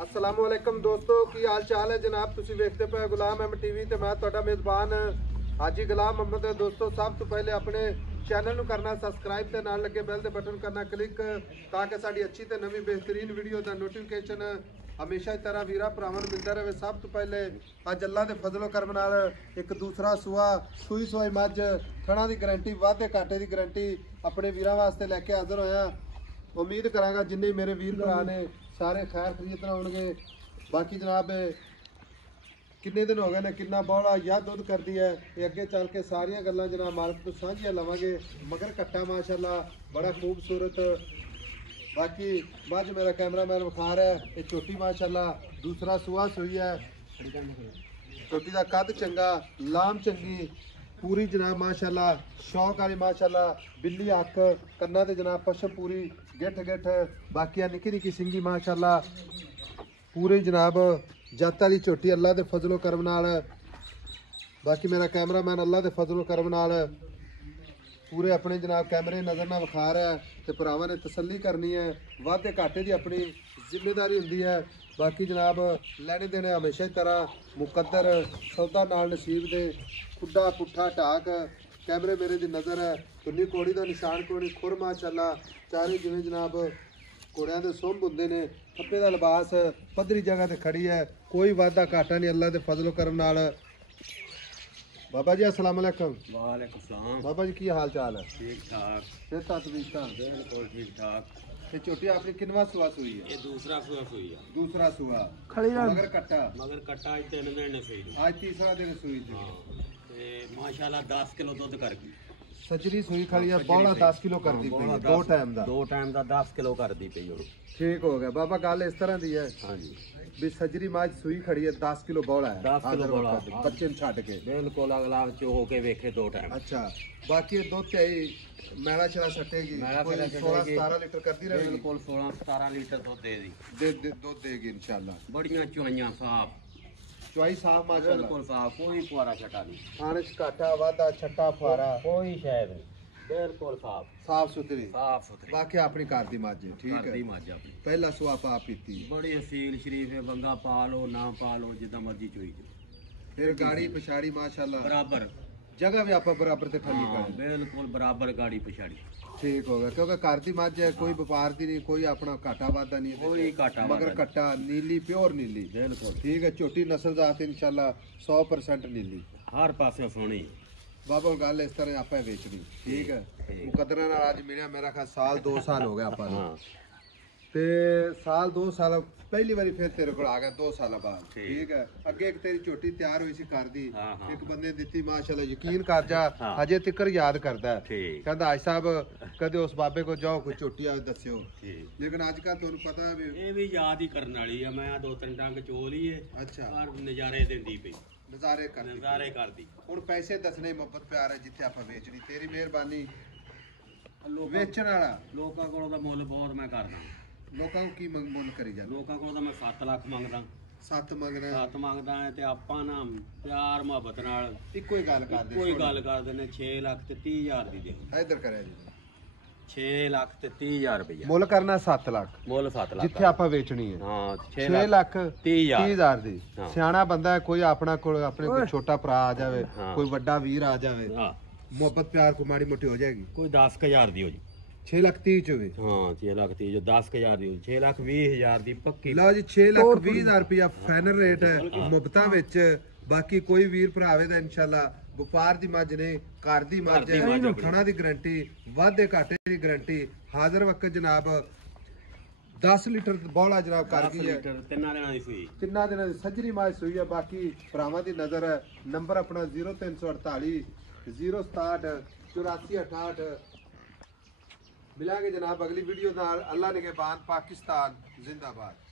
अस्सलामुअलैकुम दोस्तों की हाल चाल है जनाब। तुसी वेखते पे गुलाम अहमद टीवी ते मैं तुहाडा मेज़बान हाजी गुलाम अहमद है। दोस्तों सब तो पहले अपने चैनल ਨੂੰ करना सबसक्राइब ते नाल लगे बैल दे बटन करना क्लिक ताकि साडी अच्छी ते नवी बेहतरीन वीडियो दा नोटिफिकेशन हमेशा इस तरह वीरा भरावां नूं मिलदा रहे। सब तो पहले अज अल्लाह दे फजलो करम नाल एक दूसरा सूआ सूई सोई मੱਝ थणा दी गारंटी वाधे घाटे दी गारंटी अपने वीरां वास्ते लैके हाज़र होया। उम्मीद करांगा जिन्ने मेरे वीर भरा ने सारे खैर खरीदना होंगे। बाकी जनाब किन्ने दिन हो गए ने किन्ना बौला या दुध करती है ये अगे चल के सारिया गल्लां जनाब मालक तो साझियां लवांगे। मगर कट्टा माशाल्लाह बड़ा खूबसूरत। बाकी मੱਝ मेरा कैमरामैन विखा रहा है ये छोटी माशाल्लाह दूसरा सूआ सूई है। छोटी का कद चंगा लाम चंगी पूरी जनाब माशाल्लाह शौक वाली माशाल्लाह बिल्ली अख कन्ना ते जनाब पशम पूरी गिठ गिठ बाकी निक्की निक्की सिंगी माशाल्लाह पूरी जनाब जत वाली झोटी अल्लाह दे फजलो करम नाल। बाकी मेरा कैमरामैन अल्लाह दे फजलो करम नाल पूरे अपने जनाब कैमरे नज़र ना विखा रहा है तो भरावां ने तसल्ली करनी है। वाधे घाटे की अपनी जिम्मेदारी होंदी है। बाकी जनाब लैने देने हमेशा ही तरह मुकद्दर सौदा नाल नसीब दे खुड्डा पुट्ठा ढाक कैमरे मेरे दी नज़र है। तुन्नी कोड़ी का निशान कोड़ी खुर माशाल्लाह चारे जिवें जनाब घोड़ियां दे सुंभ हुंदे ने थप्पे दा लिबास पद्धरी जगह ते खड़ी है। कोई वाधा घाटा नहीं अल्लाह दे फजलो करम नाल। बाबा जी अस्सलाम वालेकुम। वालेकुम सलाम। बाबा जी की हाल चाल है? ठीक ठाक फिर तस्वीर बिल्कुल ठीक ठाक। ये छोटी आपने किनवा सुआ सुई है? ये दूसरा सुआ सुई है। दूसरा सुआ मगर कट्टा आज 3 महीने सुई थी। आज तीसरा दिन सुई थी। ते माशाल्लाह 10 किलो दूध कर गई। सजरी सुई खड़ी है बौला 10 किलो कर दी पई दो टाइम दा 10 किलो कर दी पई और ठीक हो गया। बाबा गल इस तरह दी है हां जी भी सजरी मੱਝ सुई खड़ी है 10 किलो बौला है 10 किलो बौला बच्चे न छड़ के बिल्कुल अगला चो हो के वेखे 2 टाइम। अच्छा बाकी दुध चाहिए मैला छड़ा सटेगी 16 17 लीटर कर दी रहेगी। बिल्कुल 16 17 लीटर दूध दे दूध देगी इंशाल्लाह। बड़ियां चुआइयां साफ चुआई साफ माशाल्लाह बिल्कुल साफ कोई फुआरा छटा नहीं खाने च काटा वादा छट्टा फुआरा कोई शायद बिल्कुल साफ सुथरी। बाकी अपनी घर दी मੱਝ ठीक है अपनी पहला सुआ पा पीती बड़ी असील शरीफ है। बंगा पा लो ना पा लो जिदा मर्जी चोई फिर गाड़ी पिछाड़ी माशाल्लाह बराबर जगह भी आप बराबर ते ठंडी कर बिल्कुल बराबर गाड़ी पिछाड़ी ठीक हो गया क्योंकि घर दी मੱਝ है कोई व्यापार दी नहीं कोई अपना घाटा वादा नहीं कोई घाटा मगर कट्टा नीली प्योर नीली बिल्कुल ठीक है। छोटी नस्ल जात इंशाल्लाह 100% नीली हर पासे सोनी। बाबा गल इस तरह आप बेचनी ठीक है। मुकदरा नाल आज मिलिया मेरा ख्याल साल 2 साल हो गया आप ते साल 2 साल पहली बारी फिर तेरे को आ गया 2 साल बाद ठीक है। अगे एक तेरी छोटी तैयार हुई सी कर दी एक बंदे दिती माशाल्लाह यकीन कर जा अजे तिकर याद करदा है कहंदा हाज साहब कदे उस बाबे को जाओ कोई छोटी आ दस्यो। लेकिन आजकल तुहानू पता है ये भी याद ही करने वाली है। मैं 2-3 डंग चोल ही है अच्छा पर नजारे देंदी पई नजारे कर दी हुण पैसे दसने मोहब्बत प्यार है जिथे आप बेचनी तेरी मेहरबानी वेचण वाला लोकां कोलों दा मुੱਲ बहुत मैं करदा लोकां को की मुੱਲ करी जा लोकां कोलों दा मैं 7 ਲੱਖ ਮੰਗਦਾ 7 ਮੰਗਦਾ 7 ਮੰਗਦਾ ਹੈ ਤੇ ਆਪਾਂ ਨਾ ਪਿਆਰ ਮੁਹੱਬਤ ਨਾਲ ਇੱਕੋ ਹੀ ਗੱਲ ਕਰਦੇ ਕੋਈ ਗੱਲ ਕਰਦੇ ਨੇ 6 ਲੱਖ ਤੇ 30 ਹਜ਼ਾਰ ਦੀ ਦੇ ਇੱਧਰ ਕਰਿਆ ਜੀ 6 ਲੱਖ ਤੇ 30 ਹਜ਼ਾਰ ਰੁਪਇਆ ਮੁੱਲ ਕਰਨਾ 7 ਲੱਖ ਮੁੱਲ 7 ਲੱਖ ਜਿੱਥੇ ਆਪਾਂ ਵੇਚਣੀ ਹੈ ਹਾਂ 6 ਲੱਖ 30 ਹਜ਼ਾਰ ਦੀ ਸਿਆਣਾ ਬੰਦਾ ਕੋਈ ਆਪਣਾ ਕੋਲ ਆਪਣੇ ਕੋਈ ਛੋਟਾ ਭਰਾ ਆ ਜਾਵੇ ਕੋਈ ਵੱਡਾ ਵੀਰ ਆ ਜਾਵੇ ਮੁਹੱਬਤ ਪਿਆਰ ਕੋ ਮਾੜੀ ਮੋਟੀ ਹੋ ਜਾਏਗੀ ਕੋਈ 10000 ਦੀ ਹੋ ਜੀ 6 ਲੱਖ 30 ਚ ਹੋਵੇ ਹਾਂ 6 ਲੱਖ 30 ਜੋ 10000 ਦੀ 6 ਲੱਖ 20 ਹਜ਼ਾਰ ਦੀ ਪੱਕੀ ਲਓ ਜੀ 6 ਲੱਖ 20 ਹਜ਼ਾਰ ਰੁਪਇਆ ਫਾਈਨਲ ਰੇਟ ਹੈ ਮੁਹੱਬਤਾਂ ਵਿੱਚ। ਬਾਕੀ ਕੋਈ ਵੀਰ ਭਰਾਵੇ ਦਾ ਇਨਸ਼ਾਅੱਲਾ ਵਪਾਰ ਦੀ ਮੱਝ ਨੇ ਘਰ ਦੀ ਮੱਝ ਹੈ ਖਾਣਾ ਦੀ ਗਾਰੰਟੀ ਵਾਧੇ ਘਾਟੇ ਦੀ ਗਾਰੰਟੀ ਹਾਜ਼ਰ ਵਕਤ ਜਨਾਬ 10 ਲੀਟਰ ਬੌਲਾ ਜਨਾਬ ਕਰ ਗਈ ਹੈ। ਤਿੰਨਾਂ ਦਿਨਾਂ ਦੀ ਸੂਈ ਤਿੰਨਾਂ ਦਿਨਾਂ ਦੀ ਸੱਜਰੀ ਮੱਝ ਸੂਈ ਹੈ। ਬਾਕੀ ਭਰਾਵਾਂ ਦੀ ਨਜ਼ਰ ਹੈ ਨੰਬਰ ਆਪਣਾ 0348 067 8468 मिलांगे जनाब अगली वीडियो नाल। अल्लाह निगहबान पाकिस्तान जिंदाबाद।